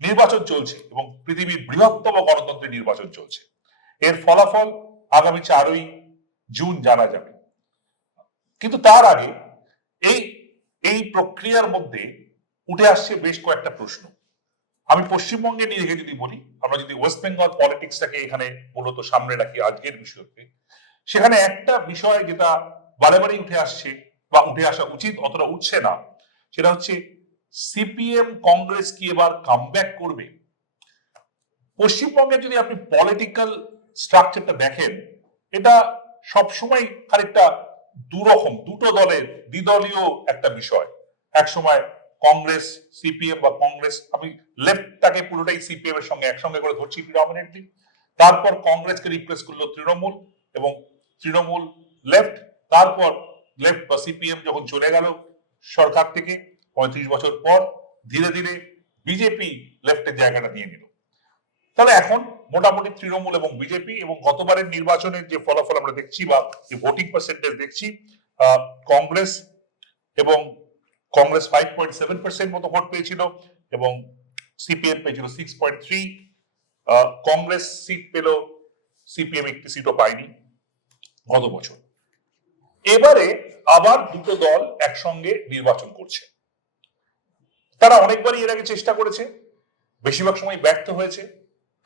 নির্বাচন চলছে এবং পৃথিবীর বৃহত্তম গণতন্ত্রের নির্বাচন চলছে। এর ফলাফল আগামী 4ই জুন জানা যাবে। কিন্তু তার আগে এই এই প্রক্রিয়ার মধ্যে উঠে আসছে বেশ কয়েকটা প্রশ্ন। আমি পশ্চিমবঙ্গে নিয়ে রেখে যদি বলি, আমরা যদি ওয়েস্ট বেঙ্গল পলিটিক্সটাকে এখানে মূলত সামনে রাখি আজকের বিষয়কে, সেখানে একটা বিষয় যেটা বারে বারেই উঠে আসছে বা উঠে আসা উচিত, অতটা উঠছে না, সেটা হচ্ছে সিপিএম কংগ্রেস কি এবার কামব্যাক করবে? পশ্চিমবঙ্গে যদি আপনি পলিটিক্যাল স্ট্রাকচারটা দেখেন, এটা সবসময় খানিকটা দুরকম, দুটো দলের দ্বিদলীয় একটা বিষয়। এক সময় কংগ্রেস সিপিএম বা কংগ্রেস, আমি লেফটটাকে পুরোটাই সিপিএম এর সঙ্গে একসঙ্গে করে ধরছি প্রিডমিনেন্টলি, তারপর কংগ্রেসকে রিপ্লেস করলো তৃণমূল এবং তৃণমূল লেফট, তারপর লেফট বা সিপিএম যখন চলে গেল সরকার থেকে 35 বছর পর, ধীরে ধীরে বিজেপি লেফটের জায়গাটা নিয়ে নিল। তাহলে এখন মোটামুটি তৃণমূল এবং বিজেপি, এবং গতবারের নির্বাচনের যে ফলাফল আমরা দেখছি বা যে ভোটিং পার্সেন্টেজ দেখছি, কংগ্রেস 5.7% মতো ভোট পেয়েছিল এবং সিপিএম পেয়েছিল 6.3। কংগ্রেস সিট পেল, সিপিএম একটি সিটও পায়নি গত বছর। এবারে আবার দুটো দল একসঙ্গে নির্বাচন করছে। তারা অনেকবারই এর আগে চেষ্টা করেছে, বেশিরভাগ সময় ব্যর্থ হয়েছে,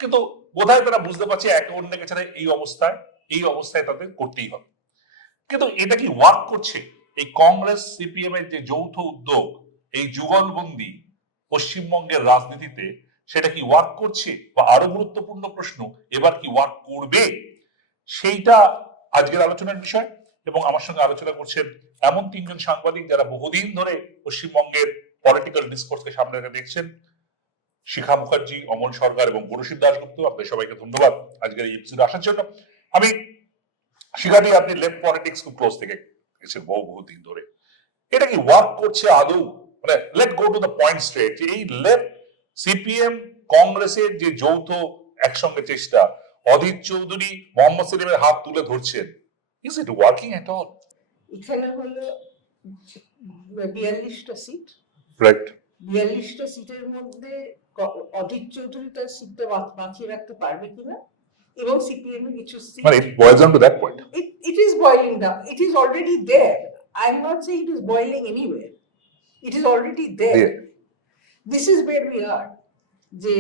কিন্তু বোধহয় তারা বুঝতে পারছে একে অন্যকে ছাড়া এই অবস্থায় তাদের করতেই হবে। কিন্তু এটা কি ওয়ার্ক করছে? এই কংগ্রেস সিপিএম এর যে যৌথ উদ্যোগ, এই যুগলবন্দি পশ্চিমবঙ্গের রাজনীতিতে, সেটা কি ওয়ার্ক করছে? বা আরো গুরুত্বপূর্ণ প্রশ্ন, এবার কি ওয়ার্ক করবে? সেইটা আজকের আলোচনার বিষয়। এবং আমার সঙ্গে আলোচনা করছেন এমন তিনজন সাংবাদিক যারা বহুদিন ধরে পশ্চিমবঙ্গের পলিটিক্যাল ডিসকোর্সকে সামনে রেখে দেখছেন। শিখা মুখার্জি, অমল সরকার এবং গুরুশীল দাশগুপ্ত, আপনাদের সবাইকে ধন্যবাদ আজকের এই এপিসোডে আসার জন্য। আমি শিখাদি, আপনি লেফট পলিটিক্স খুব ক্লোজ থেকে দেখছেন বহুদিন ধরে, এটা কি ওয়ার্ক করছে আদৌ? মানে let go to the point straight, যে এই লেফট সিপিএম কংগ্রেসের যে যৌথ একসঙ্গে চেষ্টা, অধীর চৌধুরী মোহাম্মদ সেলিমের হাত তুলে ধরছেন, is it working at all? এখানে হলো 42টা সিট, রাইট? 42টা সিটের মধ্যে অধীর চৌধুরী তার সিটটা বাঁচিয়ে রাখতে পারবে কিনা, এবং সিপিএম এর কিছু সিট, মানে it boils down to that point. It is boiling down. It is already there. I'm not saying it is boiling anywhere. It is already there. This is where we are. যে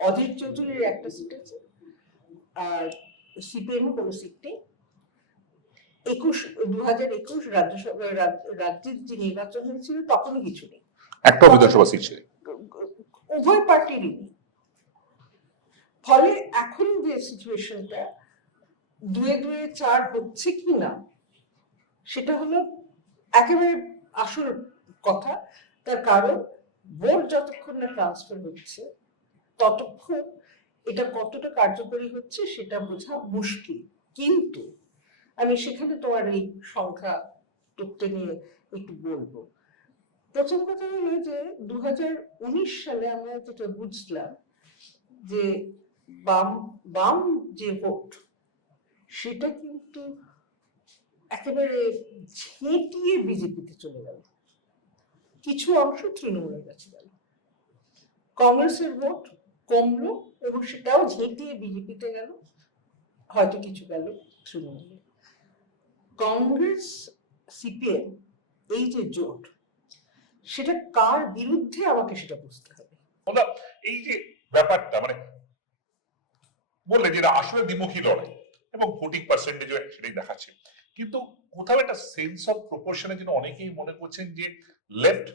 অধীর চৌধুরীর একটা seat আছে, আর CPM এর কোনো seat নেই। 2021 রাজ্যসভা রাজ্যের যে নির্বাচন হয়েছিল তখনই কিছু নেই, একটা বিধানসভা সিট ছিল, উভয় পার্টিরই। ফলে এখন যে সিচুয়েশনটা 2-4 হচ্ছে কিনা, সেটা হলো একেবারে আসল কথা। তার কারণ ভোট যতক্ষণ না ট্রান্সফার হচ্ছে ততক্ষণ এটা কতটা কার্যকরী হচ্ছে সেটা বোঝা মুশকিল। কিন্তু আমি সেখানে তোমার এই সংখ্যা তথ্য নিয়ে একটু বলবো। প্রথম কথা হলো যে 2019 সালে আমরা যেটা বুঝলাম যে বাম যে ভোট, সেটা কিন্তু একেবারে ঝেঁটিয়ে বিজেপিতে চলে গেল, কিছু অংশ তৃণমূলের কাছে গেল। কংগ্রেসের ভোট কমলো এবং সেটাও ঝেঁটিয়ে বিজেপিতে গেল, হয়তো কিছু গেল তৃণমূলে। কংগ্রেস সিপিএম এই যে জোট, সেটা কার বিরুদ্ধে আমাকে সেটা বুঝতে হবে। এই যে ব্যাপারটা, মানে বললে যে আসলে দ্বিমুখী লড়াই এবং ভোটিং পার্সেন্টেজ সেটাই দেখাচ্ছে, কিন্তু কোথাও একটা সেন্স অফ প্রপোর্শনের জন্য অনেকেই মনে করছেন যে লেফট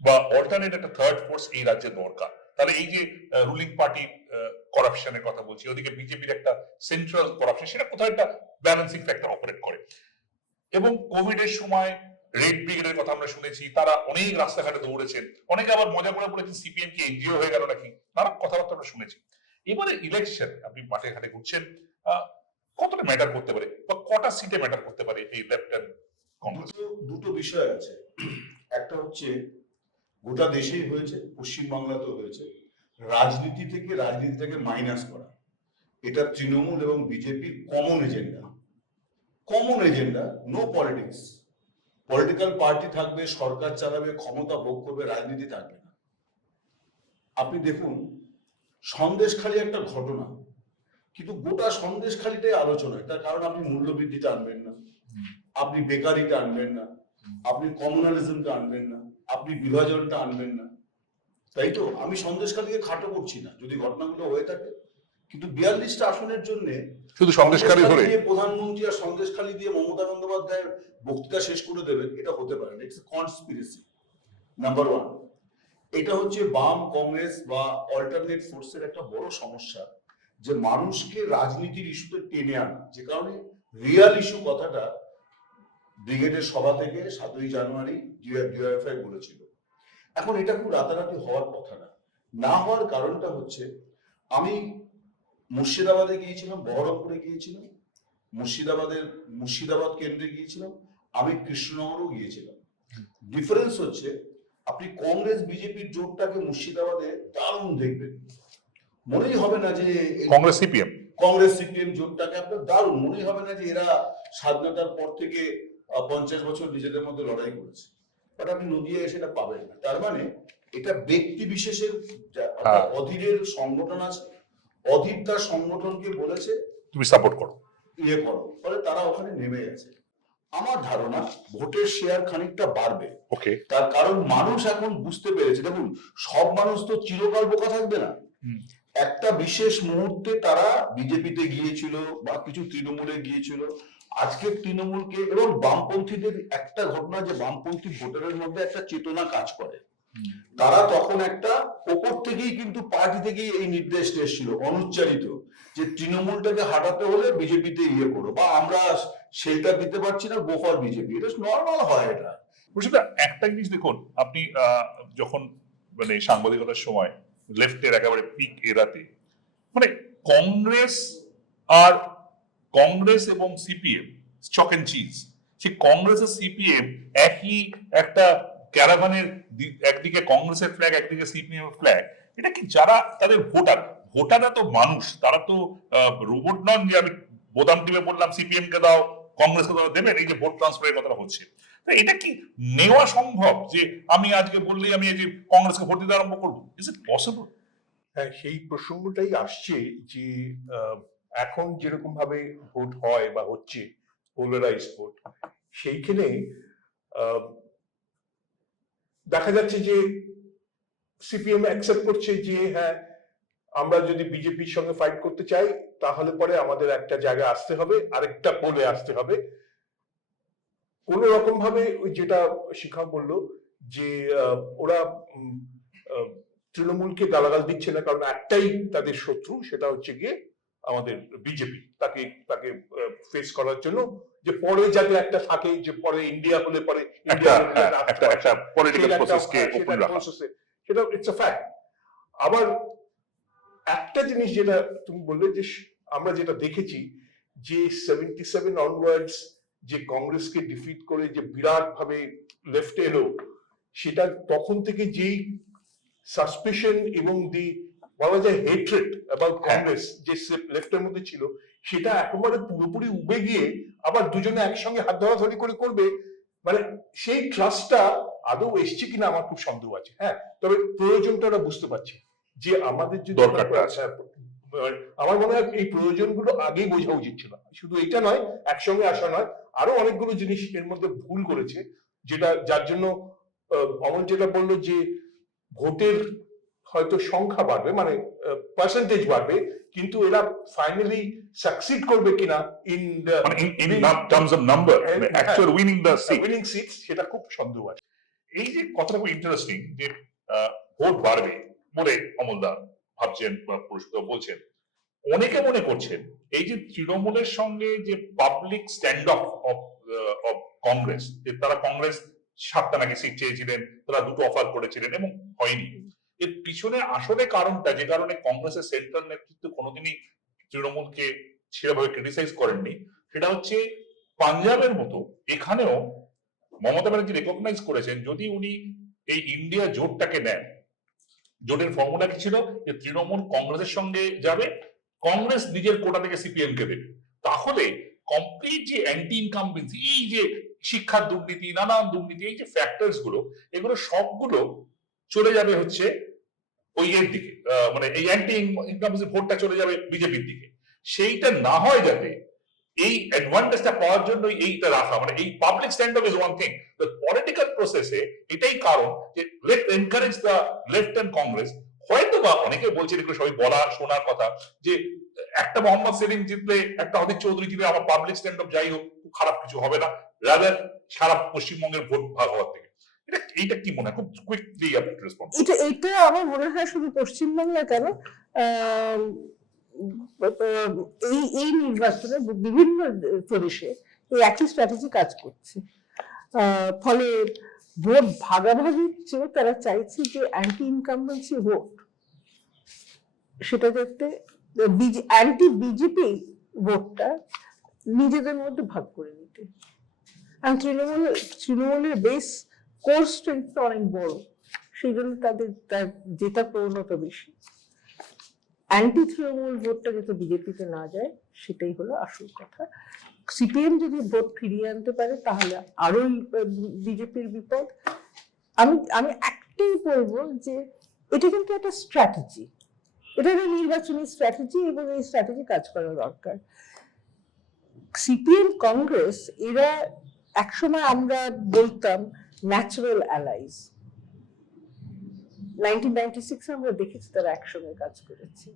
বা অল্টারনেট একটা থার্ড ফোর্স এই রাজ্যে দরকার। তাহলে এই যে রুলিং পার্টি করাপশনের কথা বলছি, ওদিকে বিজেপির একটা সেন্ট্রাল করাপশন, সেটা কোথাও একটা ব্যালেন্সিং ফ্যাক্টর অপারেট করে। এবং কোভিড এর সময় রেড ব্রিগেডের কথা আমরা শুনেছি, তারা অনেক রাস্তাঘাটে দৌড়েছেন, অনেকে আবার মজা করে বলেছেন সিপিএম কি এনজিও হয়ে গেল নাকি, নানা কথাবার্তা আমরা শুনেছি। এবারে ইলেকশন, আপনি মাঠে ঘাটে ঘুরছেন, কতটা ম্যাটার করতে পারে বা কটা সিটে ম্যাটার করতে পারে এই লেফট এন্ড কংগ্রেস? দুটো বিষয় আছে। একটা হচ্ছে গোটা দেশেই হয়েছে, পশ্চিমবাংলাতেও হয়েছে, রাজনীতিটাকে মাইনাস করা। এটা তৃণমূল এবং বিজেপির common agenda, no politics. Political party থাকবে, সরকার চালাবে, ক্ষমতা ভোগ করবে, রাজনীতি থাকবে না। আপনি দেখুন সন্দেশখালী একটা ঘটনা, কিন্তু গোটা সন্দেশখালীটাই আলোচনায়। তার কারণ আপনি মূল্যবৃদ্ধিটা আনবেন না, আপনি বেকারিটা আনবেন না, আপনি কমিউনালিজমটা আনবেন না, আপনি বিভাজনটা আনবেন না, তাই তো? আমি সন্দেশখালীকে খাটো করছি না যদি ঘটনাগুলো হয়ে থাকে, কিন্তু 42টা আসনের জন্য শুধু সন্দেশকারী ধরে দিয়ে প্রধানমন্ত্রী আর সন্দেশখালী দিয়ে মমতা বন্দ্যোপাধ্যায়ের বক্তৃতা শেষ করে দেবেন, এটা হতে পারে না। It's conspiracy number one. এটা হচ্ছে বাম কংগ্রেস বা অল্টারনেট ফোর্সের একটা বড় সমস্যা, যে মানুষকে রাজনীতির ইস্যুতে টেনে আনা, যে কারণে রিয়াল ইস্যু কথাটা ব্রিগেডের সভা থেকে 7ই জানুয়ারি ডিওএফআই বলেছিল। এখন এটা খুব রাতারাতি হওয়ার কথা না। না হওয়ার কারণটা হচ্ছে, আমি মুর্শিদাবাদে গিয়েছিলাম, বহরমপুরে গিয়েছিলাম, মুর্শিদাবাদ কেন্দ্রে গিয়েছিলাম, আমি কৃষ্ণনগরও গিয়েছিলাম। ডিফারেন্স হচ্ছে, আপনি কংগ্রেস বিজেপির জোটটাকে মুর্শিদাবাদে দারুণ দেখবেন, মনেই হবে না যে কংগ্রেস সিপিএম জোটটাকে আপনার দারুণ মনেই হবে না যে এরা স্বাধীনতার পর থেকে 50 বছর নিজেদের মধ্যে লড়াই করেছে। বাট আপনি নদিয়ায় সেটা পাবেন না। তার মানে এটা ব্যক্তি বিশেষের, অধীরের সংগঠন আছে, অধীর তার সংগঠনকে বলেছে তুমি সাপোর্ট করো, করো, ফলে তারা ওখানে নেমে গেছে। আমার ধারণা ভোটের শেয়ার খানিকটা বাড়বে। ওকে, তার কারণ মানুষ এখন বুঝতে পেরেছে। দেখুন, সব মানুষ তো চিরকাল বোকা থাকবে না। একটা বিশেষ মুহূর্তে তারা বিজেপিতে গিয়েছিল বা কিছু তৃণমূলে গিয়েছিল। আজকে তৃণমূলকে এবং বামপন্থীদের একটা ঘটনা, যে বামপন্থী ভোটারের মধ্যে একটা চেতনা কাজ করে। তারা তখন একটা ওপর থেকেই কিন্তু পার্টি থেকেই এই নির্দেশটা এসেছিল অনুচ্চারিত, যে তৃণমূলটাকে হাঁটাতে হলে বিজেপিতে করো, বা আমরা শেল্টার দিতে পারছি না, গো ফর বিজেপি। এটা নর্মাল হয়। এটা একটা জিনিস দেখুন, আপনি যখন মানে সাংবাদিকতার সময় লেফটের একেবারে পিক এরাতে, মানে কংগ্রেস এবং সিপিএম চক এন্ড চিজ, সেই কংগ্রেস আর সিপিএম একই একটা ক্যারাভানের, একদিকে কংগ্রেসের ফ্ল্যাগ, একদিকে সিপিএম এর ফ্ল্যাগ। এটা কি যারা তাদের ভোটাররা তো মানুষ, তারা তো রোবট নন যে আমি বোতাম টিপে বললাম সিপিএম কে দাও, কংগ্রেসকে দাও, দেবেন। এই যে ভোট ট্রান্সফারের কথাটা হচ্ছে, এটা কি নেওয়া সম্ভব যে আমি আজকে বললেই আমি এই যে কংগ্রেসকে ভোট দিতে আরম্ভ করবো? Is it possible? হ্যাঁ, সেই প্রসঙ্গটাই আসছে যে এখন যেরকম ভাবে ভোট হয় বা হচ্ছে পোলারাইজ ভোট, সেইখানে দেখা যাচ্ছে যে সিপিএম অ্যাকসেপ্ট করছে যে হ্যাঁ, আমরা যদি বিজেপির সঙ্গে ফাইট করতে চাই তাহলে পরে আমাদের একটা জায়গায় আসতে হবে, আরেকটা পোলে আসতে হবে। কোন রকম ভাবে ওই যেটা শিখা বললো যে ওরা তৃণমূলকে গালাগাল দিচ্ছে না, কারণ একটাই তাদের শত্রু, সেটা হচ্ছে গিয়ে আমাদের বিজেপি। তাকে ফেস করার জন্য, যে পরে যাতে একটা থাকে, যে পরে ইন্ডিয়া হলে পরে একটা পলিটিক্যাল প্রসেসকে ওপেন রাখা, সেটা ইটস আ ফ্যাক্ট। আবার একটা জিনিস যেটা তুমি বললে, যে আমরা যেটা দেখেছি যে 77 অনওয়ার্ডস যে কংগ্রেসকে ডিফিট করে যে বিরাট ভাবে লেফটে এলো, সেটা তখন থেকে যেই সাসপিশন এবং দি বলা যায় হেট্রেড অ্যাবাউট কংগ্রেস যে লেফটের মধ্যে ছিল, সেটা একেবারে পুরোপুরি উবে গিয়ে আবার দুজনে একসঙ্গে হাত ধরাধরি করে করবে, মানে সেই ট্রাস্টটা আদৌ এসছে কিনা আমার খুব সন্দেহ আছে। হ্যাঁ, তবে প্রয়োজনটা ওরা বুঝতে পারছে যে আমাদের যদি আমার মনে হয় এই প্রয়োজনগুলো আগেই বোঝা উচিত ছিল। শুধু এটা নয়, একসঙ্গে আসা নয়, আরো অনেকগুলো জিনিস এর মধ্যে ভুল করেছে, যেটা যার জন্য অমল যেটা বললো যে ভোটের হয়তো সংখ্যা বাড়বে, মানে পার্সেন্টেজ বাড়বে, কিন্তু এরা ফাইনালি সাকসিড করবে কিনা in terms of number, actual winning seats, সেটা খুব সন্দেহ আছে। এই যে কথাটা খুব ইন্টারেস্টিং, যে ভোট বাড়বে বলে অমলদা ভাবছেন বা বলছেন, অনেকে মনে করছেন এই যে তৃণমূলের সঙ্গে যে পাবলিক স্ট্যান্ড অফ কংগ্রেস, যে তারা কংগ্রেস 7টা নাকি সিট চেয়েছিলেন, তারা 2টো অফার করেছিলেন এবং হয়নি, এর পিছনে আসলে কারণটা, যে কারণে কংগ্রেসের সেন্ট্রাল নেতৃত্ব কোনোদিনই তৃণমূলকে সেভাবে ক্রিটিসাইজ করেননি, সেটা হচ্ছে পাঞ্জাবের মতো এখানেও মমতা ব্যানার্জি রেকগনাইজ করেছেন, যদি উনি এই ইন্ডিয়া জোটটাকে নেন, জোটের ফর্মুলা কি ছিল, যে তৃণমূল কংগ্রেসের সঙ্গে যাবে, কংগ্রেস নিজের কোটা থেকে সিপিএম কে দেবে, তাহলে কমপ্লিট যে অ্যান্টি ইনকামবেন্সি, এই যে শিক্ষার দুর্নীতি, নানান দুর্নীতি, এই যে ফ্যাক্টরস গুলো, এগুলো সবগুলো চলে যাবে হচ্ছে ওই এর দিকে, মানে এই অ্যান্টি ইনকামসি ভোটটা চলে যাবে বিজেপির দিকে। সেইটা না হয় যাতে, এই অ্যাডভান্টেজটা পাওয়ার জন্য এইটা রাখা, মানে এই public stand of is one thing, the political প্রসেসে এটাই কারণ যে let encourage the left and Congress. হয়তো বা অনেকে বলছেন, এগুলো সবাই বলা শোনার কথা, যে একটা মোহাম্মদ সেলিম জিতলে, একটা অধীর চৌধুরী জিতলে আমার পাবলিক স্ট্যান্ড অফ যাই হোক খুব খারাপ কিছু হবে না, রাদার সারা পশ্চিমবঙ্গের ভোট ভাগ হওয়ার থেকে। এইটা কি মনে হয়, খুব কুইকলি আপনি রেসপন্স? এটা আমার মনে হয় শুধু পশ্চিমবাংলা কেন, এই নির্বাচনে বিভিন্ন প্রদেশে এই একই স্ট্র্যাটেজি কাজ করছে। ফলে ভোট ভাগাভাগির চেয়ে তারা চাইছে যে অ্যান্টি ইনকামবেন্সি ভোট, সেটা যাতে অ্যান্টি বিজেপি ভোটটা নিজেদের মধ্যে ভাগ করে নিতে। আর তৃণমূলের বেস কোর স্ট্রেংথটা অনেক বড়, সেই জন্য তাদের জেতার প্রবণতা বেশি। অ্যান্টি তৃণমূল ভোটটা যাতে বিজেপিতে না যায়, সেটাই হলো আসল কথা। সিপিএম যদি ভোট ফিরিয়ে আনতে পারে তাহলে আরো বিজেপির বিপদ। আমি একটাই বলবো যে এটা কিন্তু একটা স্ট্র্যাটেজি, এটা একটা নির্বাচনী স্ট্র্যাটেজি, এবং এই স্ট্র্যাটেজি কাজ করা দরকার। সিপিএম কংগ্রেস এরা একসময় আমরা বলতাম ন্যাচারাল অ্যালাইজ। 1996 আমরা দেখেছি তারা একসঙ্গে কাজ করেছে।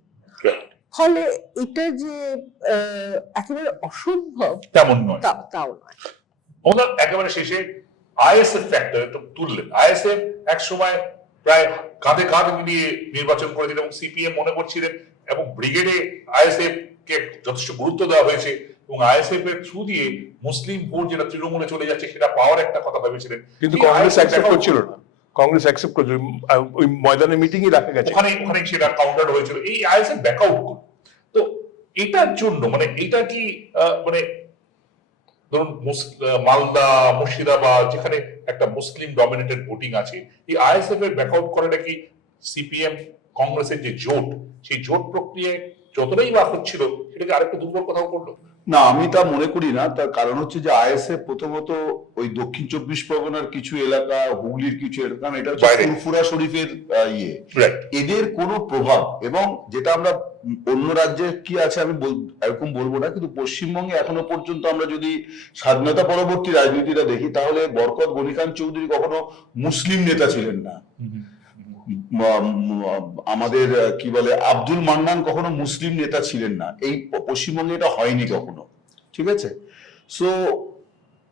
ফলে এটা যে একেবারে অসম্ভব তেমন নয়, তাও নয়। ওনার একেবারে শেষে আইএসএফ ফ্যাক্টর একটু তুললেন। আইএসএফ এক সময় প্রায় কাঁধে কাঁধ মিলিয়ে নির্বাচন করেছিল, এবং সিপিএম মনে করছিলেন, এবং ব্রিগেডে আইএসএফ কে যথেষ্ট গুরুত্ব দেওয়া হয়েছে, এবং আইএসএফ এর থ্রু দিয়ে মুসলিম ভোট যেটা তৃণমূলে চলে যাচ্ছে সেটা পাওয়ার একটা কথা ভেবেছিলেন। কিন্তু কংগ্রেস অ্যাকসেপ্ট করছিল না, কংগ্রেস অ্যাকসেপ্ট করছিল, ওই ময়দানে মিটিংই রাখা গেছে, ওখানে সেটা কাউন্টার হয়েছিল, এই আইএসএফ ব্যাকআউট করল। তো এটার জন্য মানে এটা কি মানে ধরুন মালদা, মুর্শিদাবাদ, যেখানে একটা মুসলিম ডমিনেটেড ভোটিং আছে, এই আইএসএফ এর ব্যাকআউট করাটা কি সিপিএম কংগ্রেসের যে জোট, সেই জোট প্রক্রিয়ায় যতটাই বা হচ্ছিল, সেটাকে আরেকটু দুর্বল কথাও করলো? না, আমি তা মনে করি না। তার কারণ হচ্ছে যে আইএসএফ প্রথমত ওই দক্ষিণ 24 পরগনার কিছু এলাকা, হুগলির কিছু এলাকা, এটা হচ্ছে ফুরফুরা শরীফের এদের কোনো প্রভাব, এবং যেটা আমরা অন্য রাজ্যে কি আছে আমি এরকম বলবো না, কিন্তু পশ্চিমবঙ্গে এখনো পর্যন্ত আমরা যদি স্বাধীনতা পরবর্তী রাজনীতিটা দেখি, তাহলে বরকত গনি খান চৌধুরী কখনো মুসলিম নেতা ছিলেন না। আমাদের কি বলে আব্দুল মান্নান কখনো মুসলিম নেতা ছিলেন না, এই পশ্চিমবঙ্গে এটা হয়নি কখনো, ঠিক আছে? সো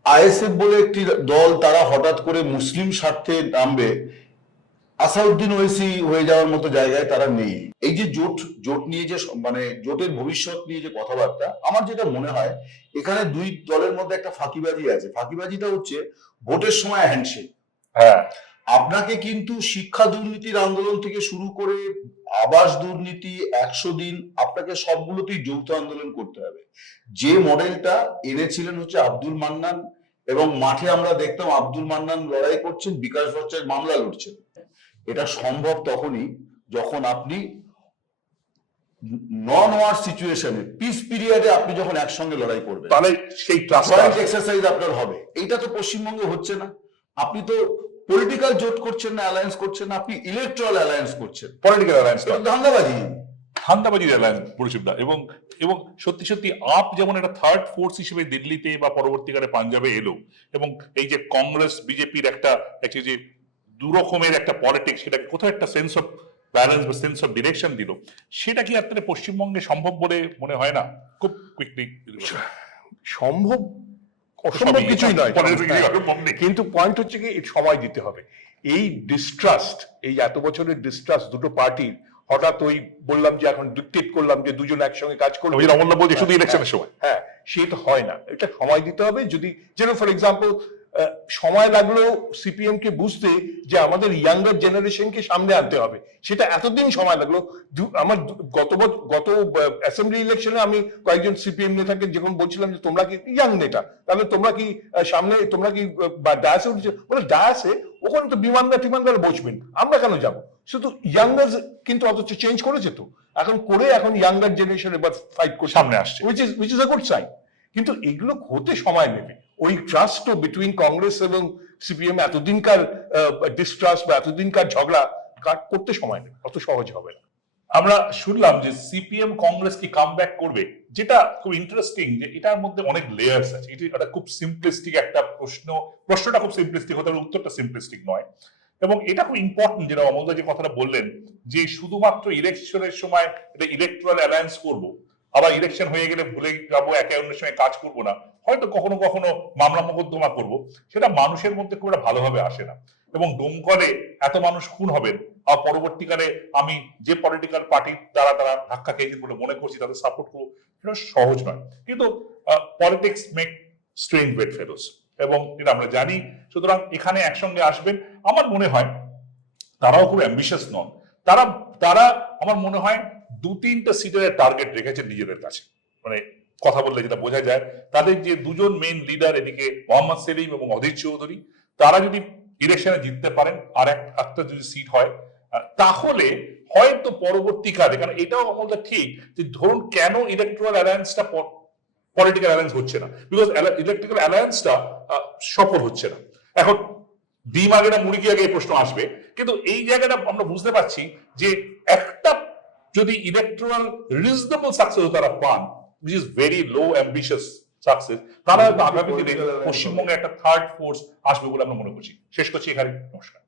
আইএসএফ বলে একটি দল, তারা হঠাৎ করে মুসলিম স্বার্থে নামবে, আসাউদ্দিন ওয়েসি হয়ে যাওয়ার মতো জায়গায় তারা নেই। এই যে জোট নিয়ে যে মানে জোটের ভবিষ্যৎ নিয়ে যে কথাবার্তা, আমার যেটা মনে হয় এখানে দুই দলের মধ্যে একটা ফাঁকিবাজি আছে। ফাঁকিবাজিটা হচ্ছে ভোটের সময় হ্যান্ডশেক। হ্যাঁ, আপনাকে কিন্তু শিক্ষা দুর্নীতির আন্দোলন থেকে শুরু করে আবাস দুর্নীতি, 100 দিন, আপনাকে সবগুলোতেই যৌথ আন্দোলন করতে হবে। যে মডেলটা এনেছিলেন হচ্ছে আব্দুল মান্নান, এবং মাঠে আমরা দেখতাম আব্দুল মান্নান লড়াই করছেন, বিকাশ ভট্টাচার্য মামলা লড়ছেন। এটা সম্ভব তখনই যখন আপনি নন ওয়ার সিচুয়েশনে, পিস পিরিয়ডে আপনি যখন একসঙ্গে লড়াই করবেন, তাহলে সেই জয়েন্ট এক্সারসাইজ আপনার হবে। এইটা তো পশ্চিমবঙ্গে হচ্ছে না। আপনি তো পলিটিক্যাল জোট করছেন না, অ্যালায়েন্স করছেন না, আপনি ইলেকট্রাল অ্যালায়েন্স করছেন। পলিটিক্যাল অ্যালায়েন্স, ধান্দাবাজি অ্যালায়েন্স পরিষদা। এবং সত্যি সত্যি আপ যেমন একটা থার্ড ফোর্স হিসেবে দিল্লিতে বা পরবর্তীকালে পাঞ্জাবে এলো, এবং এই যে কংগ্রেস বিজেপির একটা যে দুরকমের একটা পলিটিক্স, সেটাকে কোথাও একটা সেন্স অফ ব্যালেন্স বা সেন্স অফ ডিরেকশন দিল, সেটা কি আপনাদের পশ্চিমবঙ্গে সম্ভব বলে মনে হয় না? খুব কুইকলি সম্ভব, অসম্ভব কিছুই নয়, কিন্তু পয়েন্ট হচ্ছে কি সময় দিতে হবে। এই ডিস্ট্রাস্ট, এই এত বছরের ডিস্ট্রাস্ট দুটো পার্টির, হঠাৎ ওই বললাম যে এখন ডিক্টেট করলাম যে দুজন একসঙ্গে কাজ করবে, অমূল্য বলছে শুধু ইলেকশনের সময়, হ্যাঁ, সেটা হয় না। এটা সময় দিতে হবে। যদি যেন ফর এক্সাম্পল সময় লাগলো সিপিএম কে বুঝতে যে আমাদের ইয়াঙ্গার জেনারেশনকে সামনে আনতে হবে, সেটা এতদিন সময় লাগলো। আমার গত অ্যাসেম্বলি ইলেকশনে আমি কয়েকজন সিপিএম নেতাকে যখন বলছিলাম যে তোমরা কি ইয়াং নেতা, তাহলে তোমরা কি সামনে, তোমরা কি ডায়াসে উঠেছো? বলে ডায়াসে ওখানে তো বিমানদার বসবেন, আমরা কেন যাবো? শুধু ইয়াঙ্গার, কিন্তু অথচ চেঞ্জ করেছে তো, এখন ইয়াঙ্গার জেনারেশন এবার ফাইট করে সামনে আসছে, which is a good sign। কিন্তু এগুলো হতে সময় নেবে। ওই ট্রাস্টও বিটুইন কংগ্রেস এবং সিপিএম, এতদিনকার ডিস্ট্রাস্ট বা এতদিনকার ঝগড়া করতে সময় নেই, অত সহজ হবে না। আমরা শুনলাম যে সিপিএম কংগ্রেস কি কামব্যাক করবে, যেটা খুব ইন্টারেস্টিং যে এটার মধ্যে অনেক লেয়ার্স আছে। এটা খুব সিম্পলিস্টিক একটা প্রশ্নটা খুব সিম্পলিস্টিক হতে হবে, উত্তরটা সিম্পলিস্টিক নয়। এবং এটা খুব ইম্পর্টেন্ট যেটা অমলদা যে কথাটা বললেন যে শুধুমাত্র ইলেকশনের সময় এটা ইলেকট্রাল অ্যালায়েন্স করব, আবার ইলেকশন হয়ে গেলে ভুলে যাবো, একে অন্যের সঙ্গে কাজ করব না, হয়তো কখনো কখনো মামলা মোকদ্দমা করব, সেটা মানুষের মধ্যে খুব একটা ভালোভাবে আসে না। এবং দমকলে এত মানুষ খুন হবেন আর পরবর্তীকালে আমি যে পলিটিক্যাল পার্টির দ্বারা তারা ধাক্কা খেয়েছেন বলে মনে করছি তাদের সাপোর্ট করবো, সেটা সহজ নয়। কিন্তু পলিটিক্স মেক স্ট্রেঞ্জ বেড ফেলোস, এবং এটা আমরা জানি। সুতরাং এখানে একসঙ্গে আসবেন, আমার মনে হয় তারাও খুব অ্যাম্বিশাস নন। তারা তারা আমার মনে হয় 2-3টা সিটের টার্গেট রেখেছে নিজেদের কাছে। মানে কথা বললে যেটা বোঝা যায়, তাদের যে দুজন মেইন লিডার, এদিকে মোহাম্মদ সেলিম এবং অধীর চৌধুরী, তারা যদি ইলেকশনে জিততে পারেন আর একটা যদি সিট হয়, তাহলে হয়তো পরবর্তীকালে, কারণ এটাও আমাদের ঠিক যে ধরুন কেন ইলেকট্রাল অ্যালায়েন্সটা পলিটিক্যাল অ্যালায়েন্স হচ্ছে না, বিকজ ইলেকট্রিক্যাল অ্যালায়েন্সটা সফল হচ্ছে না। এখন ডিম আগে না মুরগি আগে এই প্রশ্ন আসবে, কিন্তু এই জায়গাটা আমরা বুঝতে পারছি যে একটা যদি ইলেকট্রাল রিজনেবল সাকসেস তারা পান, which is very low ambitious success, তারা আগামী দিনে পশ্চিমবঙ্গে একটা থার্ড ফোর্স আসবে বলে আমরা মনে করছি। শেষ করছি এখানে, নমস্কার।